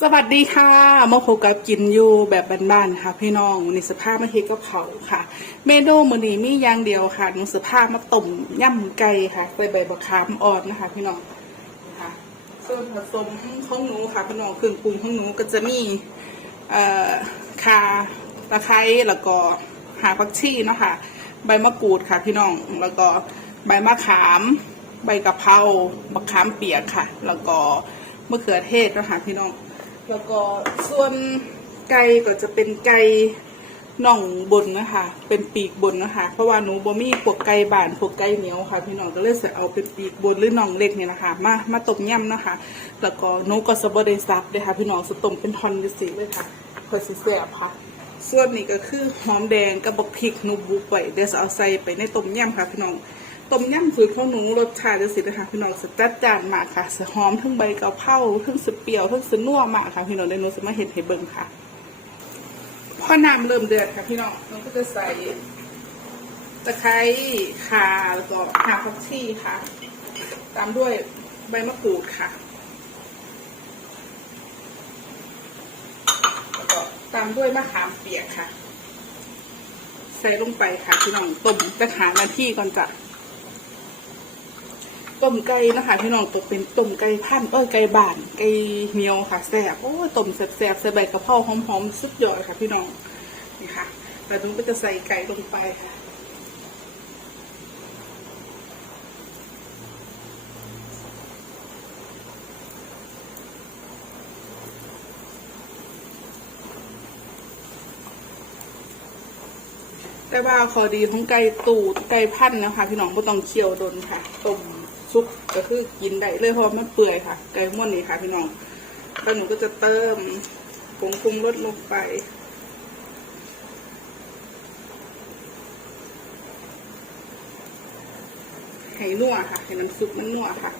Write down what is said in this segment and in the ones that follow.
สวัสดีค่ะมาพบกับกินอยู่แบบบ้านๆค่ะ พี่น้องวันสภาพมาเฮ็ดกะเพราค่ะ เมนูมื้อนี้มีอย่างเดียวค่ะหนูสภาพมาต้มย่ำไก่ค่ะใส่ใบมะขามอ่อนนะคะ พี่น้องนะคะส่วนผสมของหนูค่ะพี่น้องเครื่องปรุงของหนูก็จะมีเอ่อข่าตะไคร้แล้วก็หาผักชีเนาะค่ะใบมะกรูดค่ะพี่น้องแล้วก็ใบมะขาม ใบกะเพรามะขามเปียกค่ะ แล้วก็มะเขือเทศนะคะพี่น้อง แล้วก็ส่วนไก่ก็จะเป็นไก่น่องบนนะคะ เป็นปีกบนนะคะ เพราะว่าหนูบ่มีพวกไก่บานพวกไก่เหนียวค่ะ พี่น้องก็เลยจะเอาเป็นปีกบนหรือน่องเล็กเนี่ยนะคะ มา มาต้มยำนะคะ แล้วก็หนูก็สบได้ซับเลยค่ะ พี่น้องสต้มเป็นทอนดิสิเลยค่ะพอสิแซ่บค่ะ ส่วนนี้ก็คือหอมแดงกับบักพริกหนูบุกไว้เดี๋ยวจะเอาใส่ไปในต้มยำค่ะ พี่น้อง ต้มยำสูตรของหนูรสชาติจะสินะคะพี่น้องสจัดจานมากค่ะสหอมทั้งใบกะเพราทั้งสเปียวทั้งสนัวมากค่ะ พี่น้องเดี๋ยวหนูจะมาเห็นให้เบิ่งค่ะพอน้ำเริ่มเดือดค่ะพี่น้องเราก็จะใส่ตะไคร้ข่าแล้วก็หาผักชีค่ะ ตามด้วยใบมะกรูดค่ะแล้วก็ตามด้วยมะขามเปียกค่ะ ใส่ลงไปค่ะพี่น้องต้มจะหานาทีก่อนจ้ะ ต้มไก่นะคะพี่น้องตกเป็นต้มไก่พันเออไก่บานไก่เหนียวค่ะแซ่บโอ้ต้มแซ่บๆใส่ใบกะเพราหอมๆสุดยอดค่ะ พี่น้องนี่ค่ะแล้วนุ้งก็จะใส่ไก่ลงไปค่ะ แต่ว่าขอดีของไก่ตูดไก่พันนะคะ พี่น้องไม่ต้องเคี่ยวโดนค่ะต้มุกก็คือกินได้เลยเพราะมันเปื่อยค่ะ ไก่ม้วนนี่ค่ะพี่น้องแล้วหนูก็จะเติมผงปรุงรสลงไปให้นัวค่ะให้น้ำซุปมันนัวค่ะ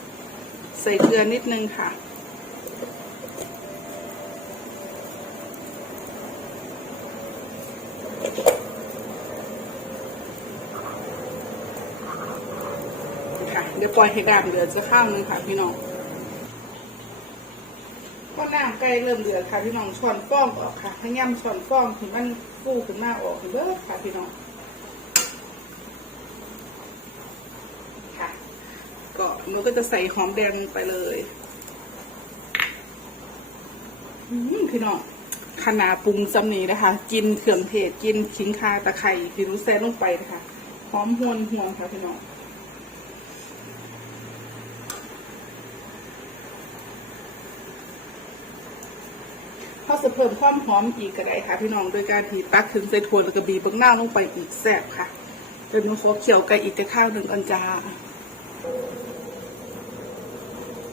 ใส่เกลือนิดนึงค่ะ เดี๋ยวปล่อยให้น้ำเดือดจะข้ามนึงค่ะพี่น้องก็น้ำใกล้เริ่มเดือดค่ะพี่น้องช้อนฟองออกค่ะให้ย่ำช้อนฟองถึงมันฟูขึ้นมาออกเด้อค่ะพี่น้องค่ะ ก็หนูก็จะใส่หอมแดงไปเลยพี่น้องขนาปรุงจำนี้นะคะ กินเครื่องเทศกินขิงคาตะไคร้ที่หนูแซ่ลงไปนะคะหอมหวนห่วนค่ะพี่น้อง เขาจะเพิ่มความหอมอีกก็ได้ค่ะพี่น้องโดยการที่ตักถึงใส่ถั่วแล้วก็บีบเบังหน้าลงไปอีกแซ่บค่ะเดี๋ยวหนูขอเคี่ยวไก่อีกจะข้าวหนึ่งอันจ้า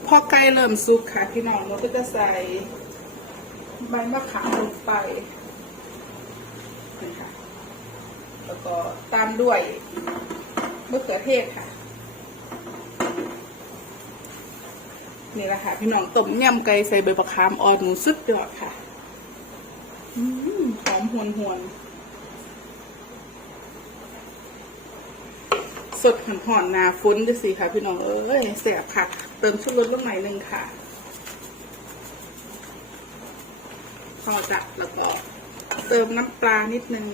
พอไก่เริ่มสุกค่ะพี่น้องเราก็จะใส่ใบมะขามลงไปค่ะแล้วก็ตามด้วยมะเขือเทศค่ะนี่แหละค่ะ พี่น้องต้มยำไก่ใส่ใบมะขามอ่อนหนูสุดยอดค่ะ อืมหอมหวนหวนสดหันหอนนาฟุ้นด้วยสิค่ะพี่น้องเอ้ยแสบค่ะ เติมชุดรสลงหน่อยหนึงค่ะพอจัดแล้วก็เติมน้ำปลานิดนึง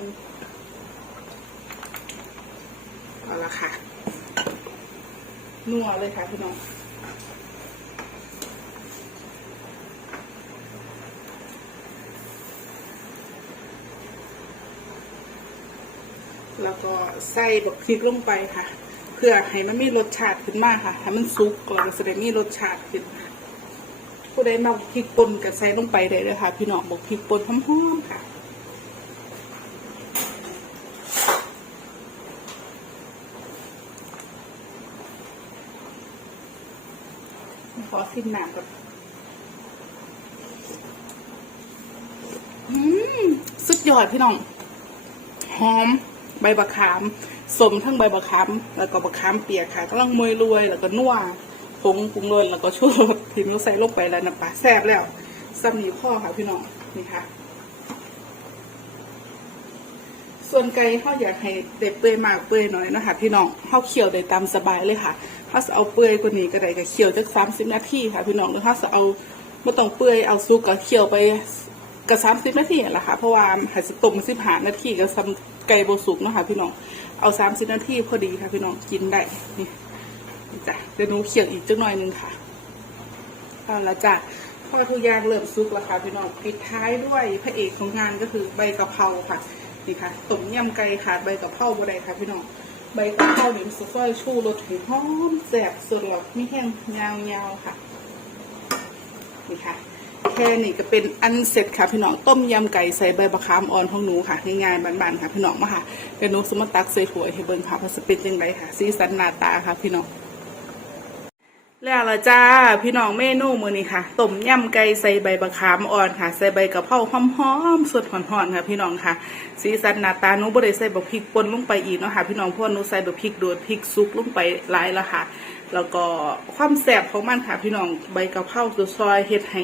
เอาละค่ะ นัวเลยค่ะพี่น้อง แล้วก็ใส่บักพริกลงไปค่ะ เพื่อให้มันมีรสชาติขึ้นมาค่ะให้มันสุกก่อนจะได้มีรสชาติขึ้นค่ะผู้ใดมาพริกป่นก็ใส่ลงไปได้เลยค่ะ พี่น้องบอกพริกป่นหอมๆค่ะขอชิมน้ำก่อนอืมสุดยอดพี่น้อง หอม ใบบักขามสมทั้งใบบักขามแล้วก็บักขามเปียกค่ะกำลังมวยรวยแล้วก็นัวผงปรุงรสแล้วก็ชูรสที่เราใส่ลงไปแล้วนะปลาแซ่บแล้วซ้ำนี้พ่อค่ะพี่น้องนี่ค่ะ ส่วนไก่เขาอยากให้เด็ดเปื่อยมากเปื่อยน้อยนะคะพี่น้องเขาเคี่ยวได้ตามสบายเลยค่ะถ้าจะเอาเปื่อยกว่านี้ก็ได้ก็เคี่ยวจักสามสิบนาทีค่ะ พี่น้องหรือถ้าจะเอาไม่ต้องเปื่อยเอาซุกก็เคี่ยวไป กระสามสิบนาทีแหละค่ะเพราะว่าหายสต้มสิบหานาทีก็ซ้ำไก่บสุกนะคะพี่น้องเอาสามสิบนาทีพอดีค่ะพี่น้องกินได้นี่จ้ะเดี๋ยวหนูเคี่ยวอีกจักหน่อยนึงค่ะเอาละจ้ะพอทุกอย่างเริ่มซุกแล้วค่ะพี่น้องปิดท้ายด้วยพระเอกของงานก็คือใบกะเพราค่ะนี่ค่ะต้มยำไก่ขาดใบกะเพราบ่ได้ค่ะพี่น้องใบกะเพราเนี่ยมันจะค่อยชูรสถึงหอมแซ่บสดหลอดไม่แห้งยาวๆค่ะนี่ค่ะ ค่นี้ก็เป็นอันเสร็จค่ะพี่น้องต้มยำไก่ใส่ใบมะขามอ่อนของหนูค่ะง่ายๆบานๆค่ะพี่น้องมาค่ะเดี๋ยวหนูสมติตักใส่ถ้วยให้เบิ่งค่ะว่าจะเป็นยังไงค่ะสีสันหน้าตาค่ะพี่น้องแล้วละจ้าพี่น้องเมนูมือนี้ค่ะต้มยำไก่ใส่ใบมะขามอ่อนค่ะ ใส่ใบกะเพราหอมๆสดหอนๆค่ะ พี่น้องค่ะ สีสันหน้าตาหนูบ่ได้ใส่บักพริกป่นลงไปอีกเนาะค่ะ พี่น้องเพราะว่าหนูใส่บักพริกโดดพริกซุปลงไปหลายแล้วค่ะ แล้วก็ความแซ่บของมันค่ะ พี่น้องใบกะเพราซอยเฮ็ดให้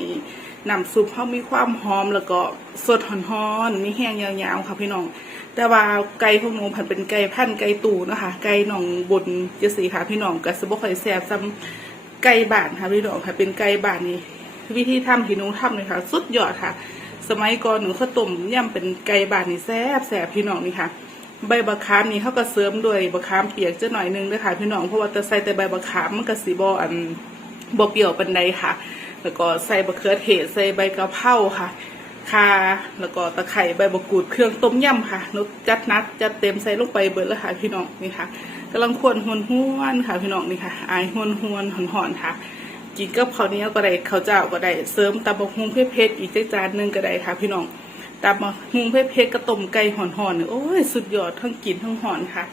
น้ำซุปเขามีความหอมแล้วก็สดหอนๆมีแห้งยาวๆค่ะพี่น้อง แต่ว่าไก่ของหนูผันเป็นไก่พันไก่ตู่เนะคะไก่หนองบนจะสีค่ะพี่น้องก็สบ่ค่อยแซ่บซ้ำไก่บานค่ะพี่น้องค่ะเป็นไก่บานนี่วิธีทำที่หนูทำเลยค่ะ สุดยอดค่ะ สมัยก่อนหนูข้าวต้มย่ำเป็นไก่บานนี่แซ่บแซ่บพี่น้องนี่ค่ะ ใบบะขามนี่เขาก็เสริมด้วยบะขามเปียกจะหน่อยนึงด้วยค่ะพี่น้องเพราะว่าจะใส่แต่ใบบะขามมันก็สีบออันบอเปรี้ยวปันใดค่ะ แล้วก็ใส่บะเขือเทศใส่ใบกะเพราค่ะคาแล้วก็ตะไคร้ใบมะกรูดเครื่องต้มยำค่ะนุกจัดนัดจัดเต็มใส่ลงไปเบิดแล้วค่ะพี่น้องนี่ค่ะกำลังควรหวนห้วนค่ะพี่น้องนี่ค่ะอายหวนหวนหอนหอนค่ะกินกับข้าวเหนียวก็ได้ข้าวเจ้าก็ได้เสริมตำบักฮุงเผ็ดอีกจานหนึ่งก็ได้ค่ะ พี่น้องตำบักฮุงเผ็ดกระต้มไก่ห่อนๆเนี่ยโอ้ยสุดยอดทั้งกินทั้งหอนค่ะ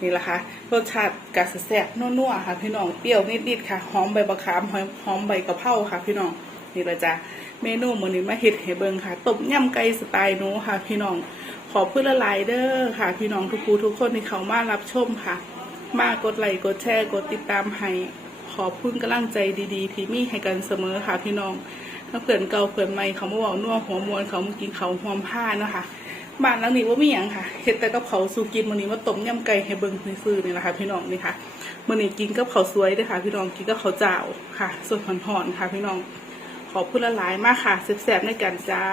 นี่แหละค่ะรสชาติกะแซ่บนัวๆค่ะพี่น้องเปรี้ยวนิดๆค่ะหอมใบมะขามหอมใบกะเพราค่ะ พี่น้องนี่ละจ้ะเมนูมื้อนี้มาเฮ็ดให้เบิ่งค่ะต้มยำไก่สไตล์หนูค่ะ พี่น้องขอบคุณละลายเด้อค่ะ พี่น้องทุกผู้ทุกคนที่เขามารับชมค่ะ มากดไลค์กดแชร์กดติดตามให้ขอบคุณกำลังใจดีๆ ที่มีให้กันเสมอค่ะ พี่น้องถ้าเพื่อนเก่าเพื่อนใหม่เขามาเว่านัวหัวมวนเขามากินเขาหอมผ้าเนาะค่ะ บ้านหลังนี้ว่ามีอยังค่ะเห็ดแต่กับเขาสูกินมื้อนี้มาต้มยำไก่ให้เบิ่งซื้อๆนี่แหละค่ะ พี่น้องนี่ค่ะมื้อนี้กินกับข้าสวยด้วยค่ะ พี่น้องกินกับข้าเจ้าค่ะสดหอนๆค่ะ พี่น้องขอบคุณละหลายมากค่ะแซ่บๆในกันจ้า